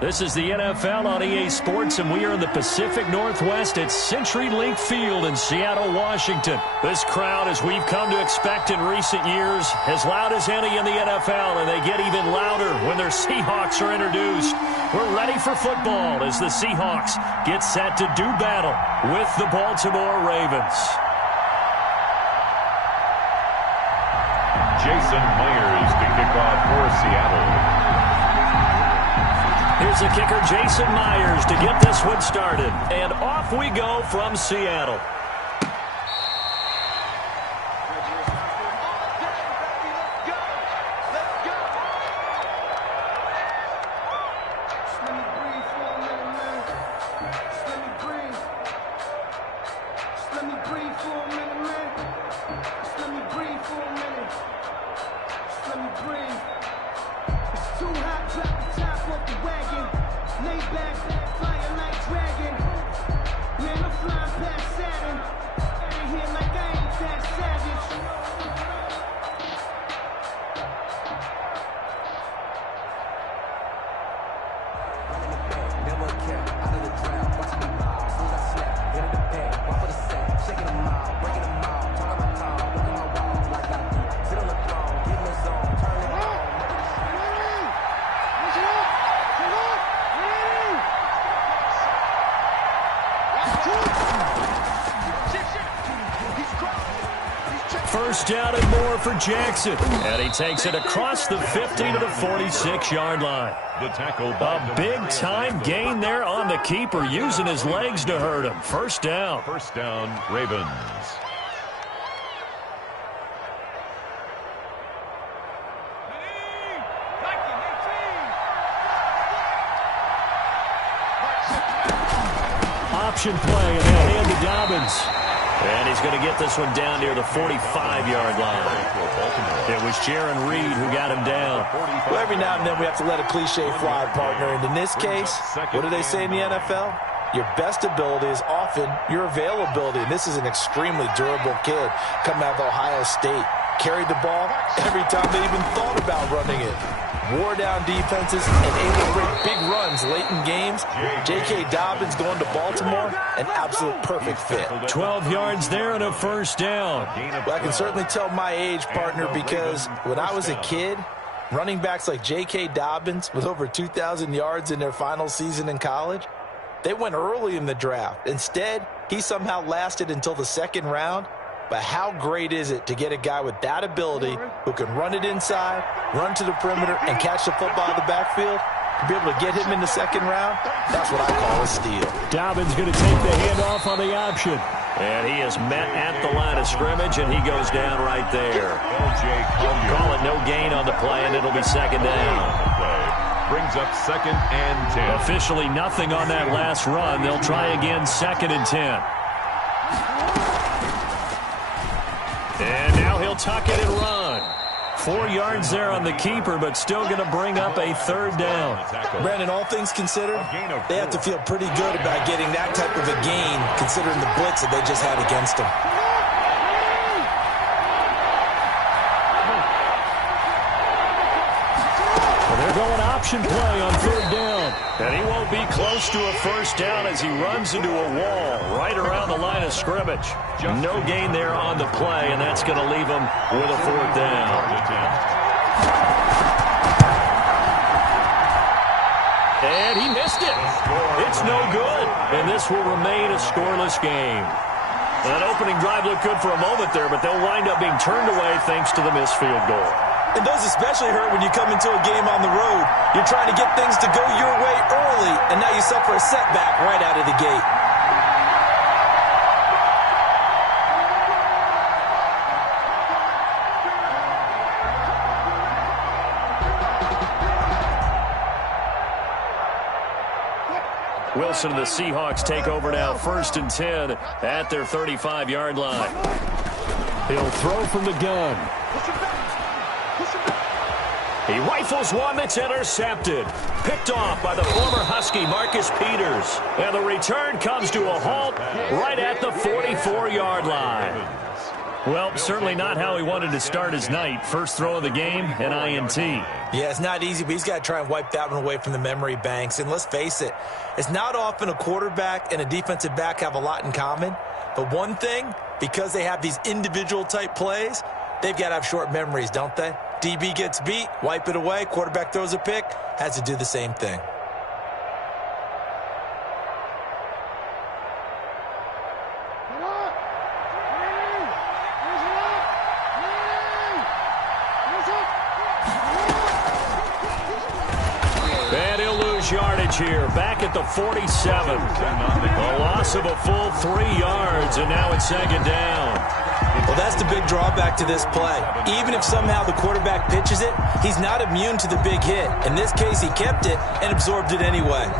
This is the NFL on EA Sports, and we are in the Pacific Northwest at CenturyLink Field in Seattle, Washington. This crowd, as we've come to expect in recent years, as loud as any in the NFL, and they get even louder when their Seahawks are introduced. We're ready for football as the Seahawks get set to do battle with the Baltimore Ravens. Jason Myers to kick off for Seattle. Here's the kicker, Jason Myers, to get this one started. And off we go from Seattle. First down and more for Jackson. And he takes it across the 50 to the 46-yard line. The tackle. A big-time gain there on the keeper, using his legs to hurt him. First down. First down, Ravens. Option play, and they'll hand to Dobbins. And he's going to get this one down near the 45-yard line. It was Jaron Reed who got him down. Well, every now and then we have to let a cliche fly, partner. And in this case, what do they say in the NFL? Your best ability is often your availability. And this is an extremely durable kid coming out of Ohio State. Carried the ball every time they even thought about running it. Wore down defenses and able to break big runs late in games. J.K. Dobbins going to Baltimore, an absolute perfect fit. 12 yards there and a first down. Well, I can certainly tell my age, partner, because when I was a kid, running backs like J.K. Dobbins with over 2,000 yards in their final season in college, they went early in the draft. Instead, he somehow lasted until the second round. But how great is it to get a guy with that ability who can run it inside, run to the perimeter, and catch the football out of the backfield? To be able to get him in the second round, that's what I call a steal. Dobbins going to take the handoff on the option. And he is met at the line of scrimmage, and he goes down right there. Call it no gain on the play, and it'll be second down. Brings up second and 10. Officially nothing on that last run. They'll try again, second and 10. And now he'll tuck it and run. 4 yards there on the keeper, but still going to bring up a third down. Brandon, all things considered, they have to feel pretty good about getting that type of a gain, considering the blitz that they just had against them. Well, they're going option play on third down. And he won't be close to a first down as he runs into a wall right around the line of scrimmage. No gain there on the play, and that's going to leave him with a fourth down. And he missed it. It's no good, and this will remain a scoreless game. That opening drive looked good for a moment there, but they'll wind up being turned away thanks to the missed field goal. And those especially hurt when you come into a game on the road. You're trying to get things to go your way early, and now you suffer a setback right out of the gate. Wilson and the Seahawks take over now, first and 10 at their 35-yard line. He'll throw from the gun. He rifles one that's intercepted. Picked off by the former Husky, Marcus Peters. And the return comes to a halt right at the 44-yard line. Well, certainly not how he wanted to start his night. First throw of the game, an INT. Yeah, it's not easy, but he's got to try and wipe that one away from the memory banks. And let's face it, it's not often a quarterback and a defensive back have a lot in common. But one thing, because they have these individual type plays, they've got to have short memories, don't they? DB gets beat, wipe it away, quarterback throws a pick, has to do the same thing. And he'll lose yardage here, back at the 47. A loss of a full 3 yards, and now it's second down. Well, that's the big drawback to this play. Even if somehow the quarterback pitches it, he's not immune to the big hit. In this case, he kept it and absorbed it anyway.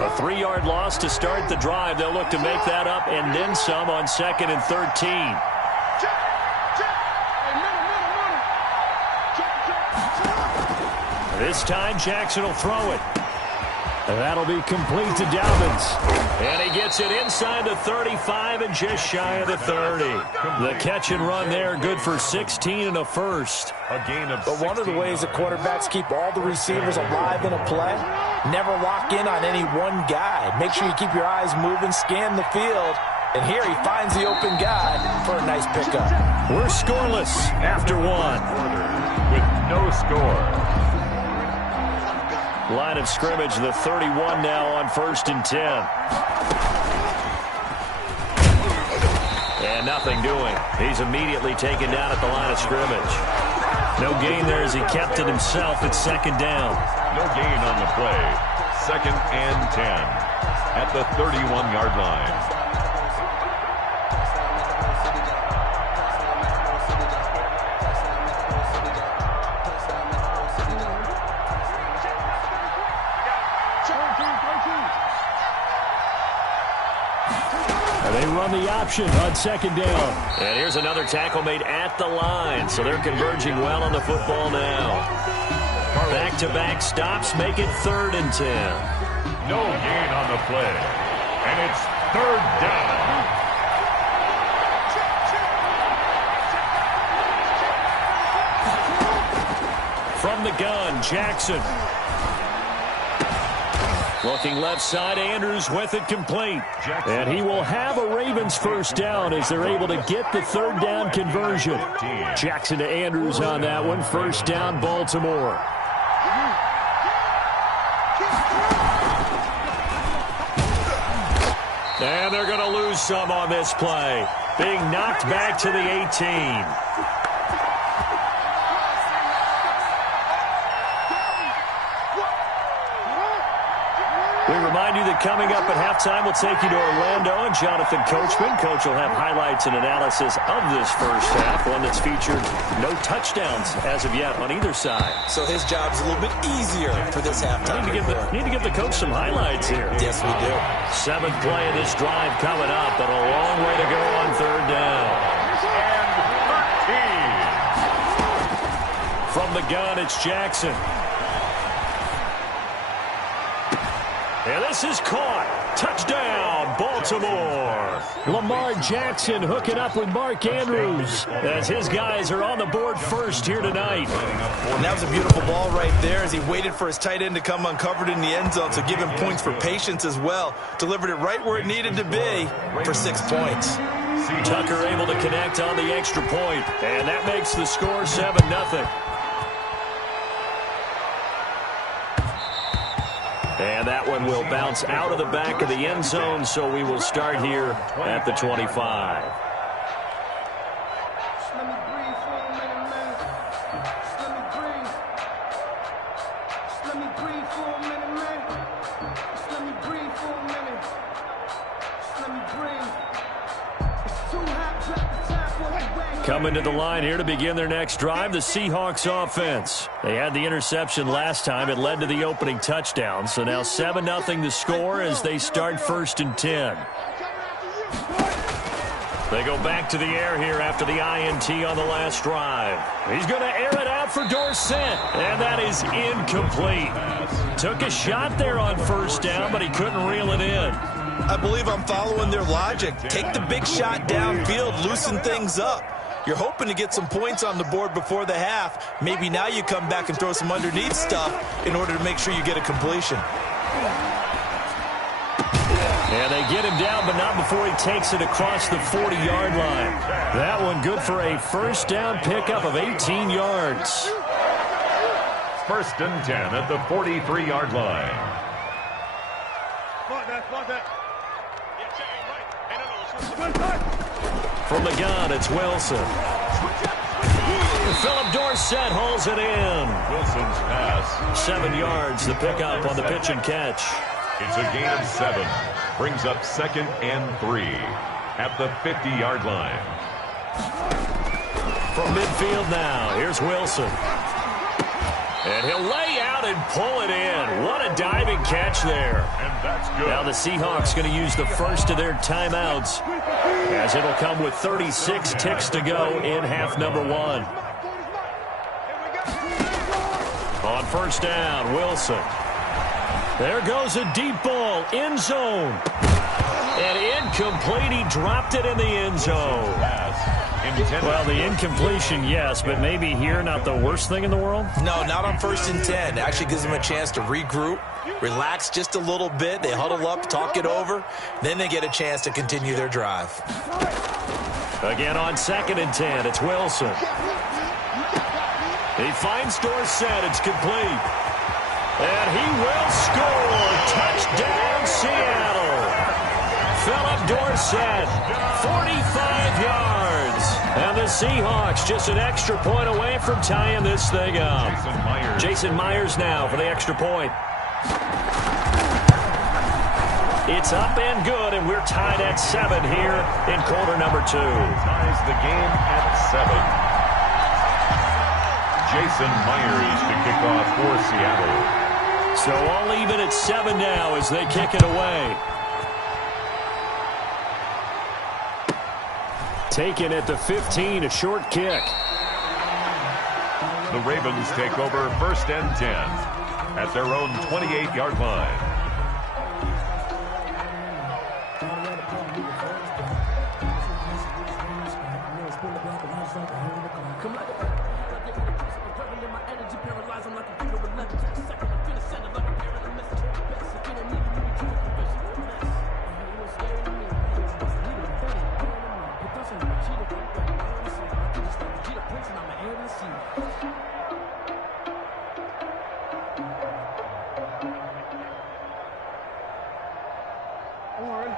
A 3-yard loss to start the drive. They'll look to make that up and then some on 2nd and 13. This time, Jackson will throw it. And that'll be complete to Dobbins. And he gets it inside the 35 and just shy of the 30. The catch and run there, good for 16 and a first. A gain of But one of the ways that quarterbacks keep all the receivers alive in a play, never lock in on any one guy. Make sure you keep your eyes moving, scan the field. And here he finds the open guy for a nice pickup. We're scoreless after one. with no score. Line of scrimmage, the 31 now on 1st and 10. And nothing doing. He's immediately taken down at the line of scrimmage. No gain there as he kept it himself at 2nd down. No gain on the play. 2nd and 10 at the 31-yard line. They run the option on 2nd down. And here's another tackle made at the line, so they're converging well on the football now. Back-to-back stops make it 3rd and 10. No gain on the play, and it's 3rd down. From the gun, Jackson. Looking left side, Andrews with it complete. And he will have a Ravens first down as they're able to get the 3rd down conversion. Jackson to Andrews on that one. First down, Baltimore. And they're going to lose some on this play. Being knocked back to the 18. We remind you that coming up at halftime, we'll take you to Orlando and Jonathan Coachman. Coach will have highlights and analysis of this first half, one that's featured no touchdowns as of yet on either side. So his job's a little bit easier for this halftime. Need to give the coach some highlights here. Yes, we do. 7th play of this drive coming up, but a long way to go on 3rd down. And 13. From the gun, it's Jackson. And this is caught. Touchdown, Baltimore. Lamar Jackson hooking up with Mark Andrews as his guys are on the board first here tonight. And that was a beautiful ball right there as he waited for his tight end to come uncovered in the end zone, so give him points for patience as well. Delivered it right where it needed to be for 6 points. Tucker able to connect on the extra point, and that makes the score 7-0. And that one will bounce out of the back of the end zone, so we will start here at the 25. Coming to the line here to begin their next drive, the Seahawks offense. They had the interception last time. It led to the opening touchdown. So now 7-0 the score as they start 1st and 10. They go back to the air here after the INT on the last drive. He's going to air it out for Dorsett, and that is incomplete. Took a shot there on first down, but he couldn't reel it in. I believe I'm following their logic. Take the big shot downfield, loosen things up. You're hoping to get some points on the board before the half. Maybe now you come back and throw some underneath stuff in order to make sure you get a completion. And they get him down, but not before he takes it across the 40-yard line. That one good for a first down pickup of 18 yards. First and 10 at the 43-yard line. From the gun, it's Wilson. Philip Dorsett hauls it in. Wilson's pass. 7 yards, the pickup on the pitch and catch. It's a gain of 7. Brings up 2nd and 3 at the 50-yard line. From midfield now, here's Wilson. And he'll lay out and pull it in. What a diving catch there. And that's good. Now the Seahawks going to use the first of their timeouts, as it'll come with 36 ticks to go in half number 1. On first down, Wilson. There goes a deep ball, end zone. And incomplete, he dropped it in the end zone. Well, the incompletion, yes, but maybe here not the worst thing in the world? No, not on 1st and 10. Actually gives them a chance to regroup, relax just a little bit. They huddle up, talk it over. Then they get a chance to continue their drive. Again on 2nd and 10, it's Wilson. He finds Dorsett, it's complete. And he will score. Touchdown, Seattle. Philip Dorsett, 45 yards. And the Seahawks just an extra point away from tying this thing up. Jason Myers now for the extra point. It's up and good, and we're tied at 7 here in quarter number 2. Ties the game at 7. Jason Myers to kick off for Seattle. So all even at 7 now as they kick it away. Taken at the 15, a short kick. The Ravens take over 1st and 10 at their own 28-yard line.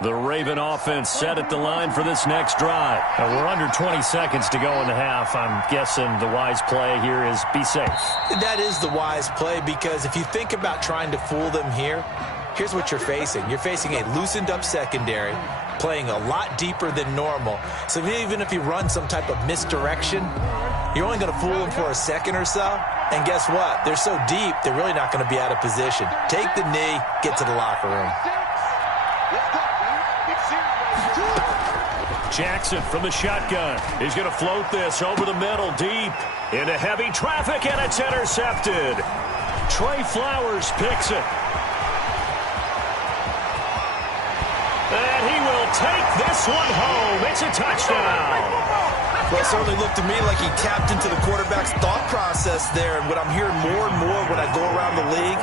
The Raven offense set at the line for this next drive. We're under 20 seconds to go in the half. I'm guessing the wise play here is be safe. That is the wise play, because if you think about trying to fool them here, here's what you're facing. You're facing a loosened up secondary, playing a lot deeper than normal. So even if you run some type of misdirection, you're only going to fool them for a second or so. And guess what? They're so deep, they're really not going to be out of position. Take the knee, get to the locker room. Jackson from the shotgun. He's going to float this over the middle deep into heavy traffic, and it's intercepted. Trey Flowers picks it. And he will take this one home. It's a touchdown. Well, it certainly looked to me like he tapped into the quarterback's thought process there. And what I'm hearing more and more when I go around the league,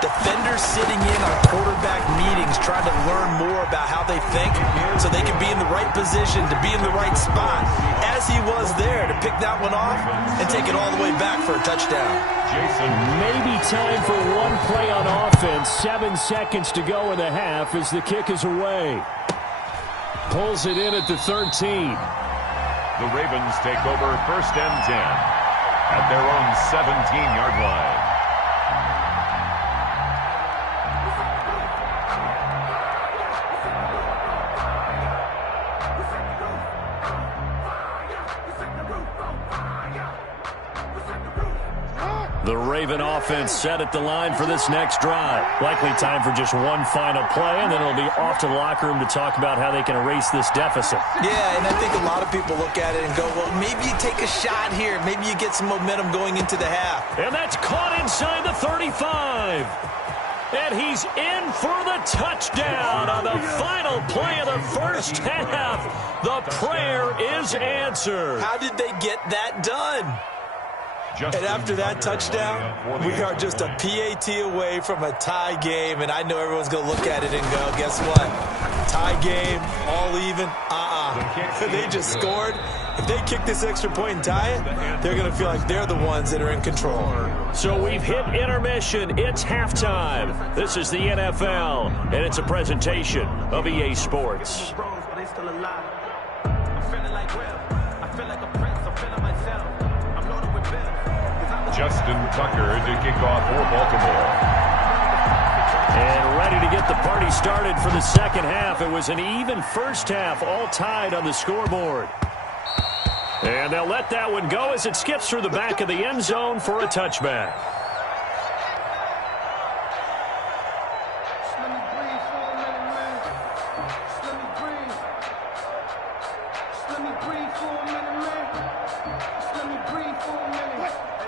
defenders sitting in on quarterback meetings trying to learn more about how they think so they can be in the right position, to be in the right spot, as he was there to pick that one off and take it all the way back for a touchdown. Jason. Maybe time for one play on offense. 7 seconds to go in the half as the kick is away. Pulls it in at the 13. The Ravens take over 1st and 10 at their own 17-yard line. The Raven offense set at the line for this next drive. Likely time for just one final play, and then it'll be off to the locker room to talk about how they can erase this deficit. Yeah, and I think a lot of people look at it and go, well, maybe you take a shot here. Maybe you get some momentum going into the half. And that's caught inside the 35. And he's in for the touchdown on the final play of the first half. The prayer is answered. How did they get that done? And after that touchdown, we are just a PAT away from a tie game. And I know everyone's going to look at it and go, guess what? Tie game, all even. They just scored. If they kick this extra point and tie it, they're going to feel like they're the ones that are in control. So we've hit intermission. It's halftime. This is the NFL, and it's a presentation of EA Sports. Justin Tucker to kick off for Baltimore. And ready to get the party started for the second half. It was an even first half, all tied on the scoreboard. And they'll let that one go as it skips through the back of the end zone for a touchback.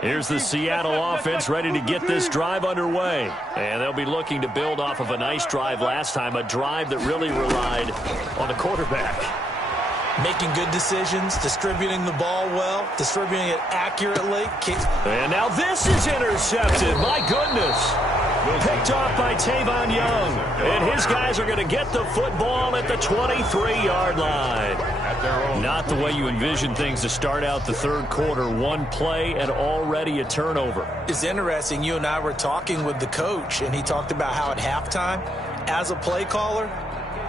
Here's the Seattle offense ready to get this drive underway. And they'll be looking to build off of a nice drive last time, a drive that really relied on the quarterback. Making good decisions, distributing the ball well, distributing it accurately. And now this is intercepted. My goodness. Picked off by Tavon Young. And his guys are going to get the football at the 23-yard line. Not the way you envision things to start out the third quarter. One play and already a turnover. It's interesting. You and I were talking with the coach, and he talked about how at halftime, as a play caller,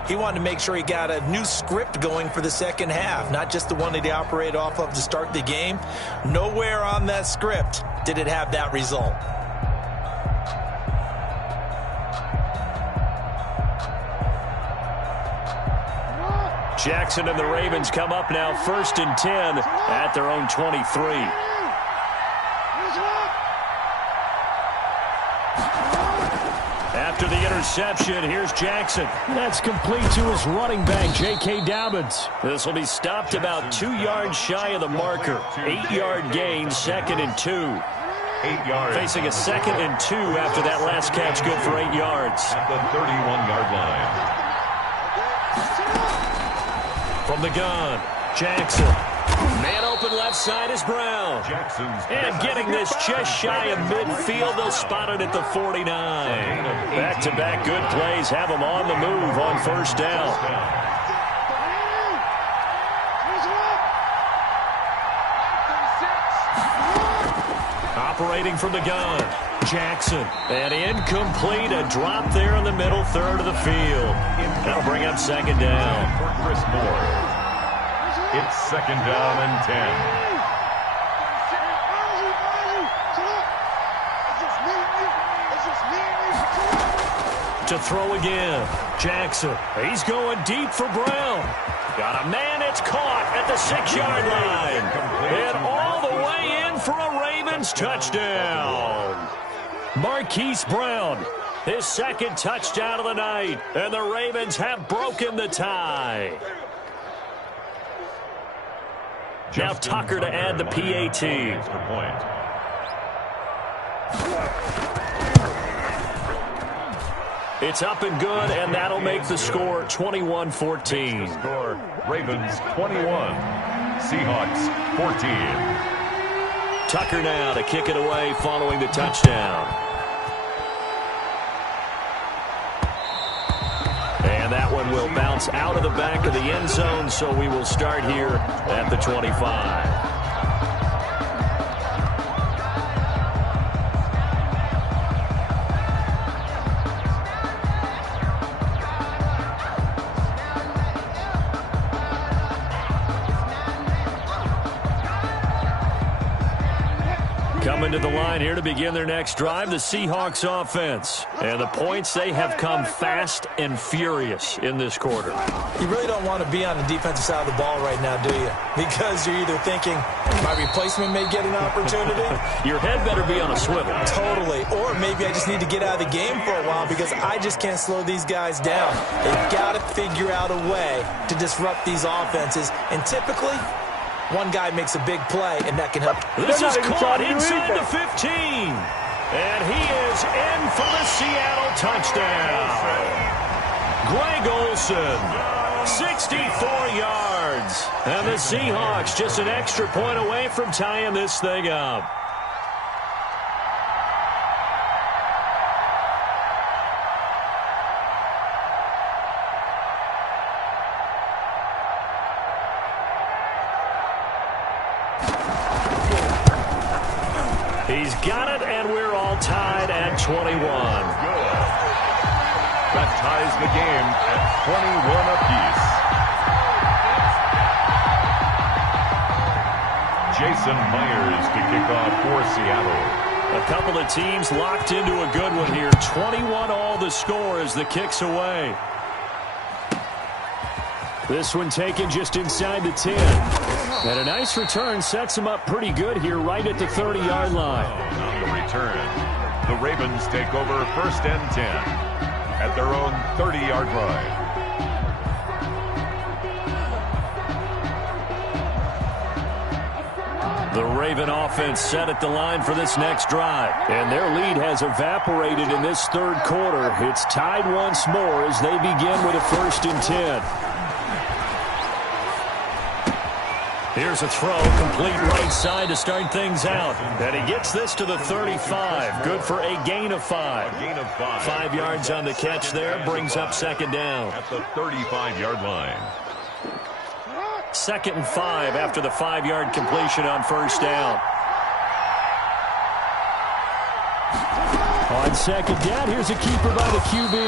he wanted to make sure he got a new script going for the second half, not just the one that he operated off of to start the game. Nowhere on that script did it have that result. Jackson and the Ravens come up now 1st and 10 at their own 23. After the interception, here's Jackson. That's complete to his running back, J.K. Dobbins. This will be stopped about 2 yards shy of the marker. 8-yard gain, 2nd and 2. 8 yards. Facing a 2nd and 2 after that last catch, good for 8 yards. At the 31-yard line. From the gun, Jackson. Man open left side is Brown. And getting this just shy of midfield, they'll spot it at the 49. Back-to-back good plays have them on the move on first down. Operating from the gun, Jackson. And incomplete, a drop there in the middle third of the field. That'll bring up second down. For Chris Moore. It's second down and 10. To throw again, Jackson. He's going deep for Brown. Got a man, it's caught at the 6-yard line. And all the way in for a Ravens touchdown. Marquise Brown, his second touchdown of the night. And the Ravens have broken the tie. Now Tucker to add the PAT. It's up and good, and that'll make the score 21-14. Score, Ravens 21, Seahawks 14. Tucker now to kick it away following the touchdown. And that one will bounce out of the back of the end zone, so we will start here at the 25. Coming to the line here to begin their next drive, the Seahawks offense. And the points, they have come fast and furious in this quarter. You really don't want to be on the defensive side of the ball right now, do you? Because you're either thinking, my replacement may get an opportunity. Your head better be on a swivel. Totally. Or maybe I just need to get out of the game for a while because I just can't slow these guys down. They've got to figure out a way to disrupt these offenses. And typically, one guy makes a big play, and that can help. This is caught inside the 15. And he is in for the Seattle touchdown. Greg Olsen, 64 yards. And the Seahawks just an extra point away from tying this thing up. He's got it, and we're all tied at 21. Good. That ties the game at 21 apiece. Jason Myers to kick off for Seattle. A couple of teams locked into a good one here. 21 all the score as the kick's away. This one taken just inside the 10. And a nice return sets him up pretty good here right at the 30-yard line. On the return, the Ravens take over 1st and 10 at their own 30-yard line. The Raven offense set at the line for this next drive. And their lead has evaporated in this third quarter. It's tied once more as they begin with a 1st and 10. Here's a throw, complete right side to start things out. And he gets this to the 35. Good for a gain of 5. 5 yards on the catch there, brings up 2nd down. At the 35-yard line. 2nd and 5 after the 5-yard completion on 1st down. On 2nd down, here's a keeper by the QB.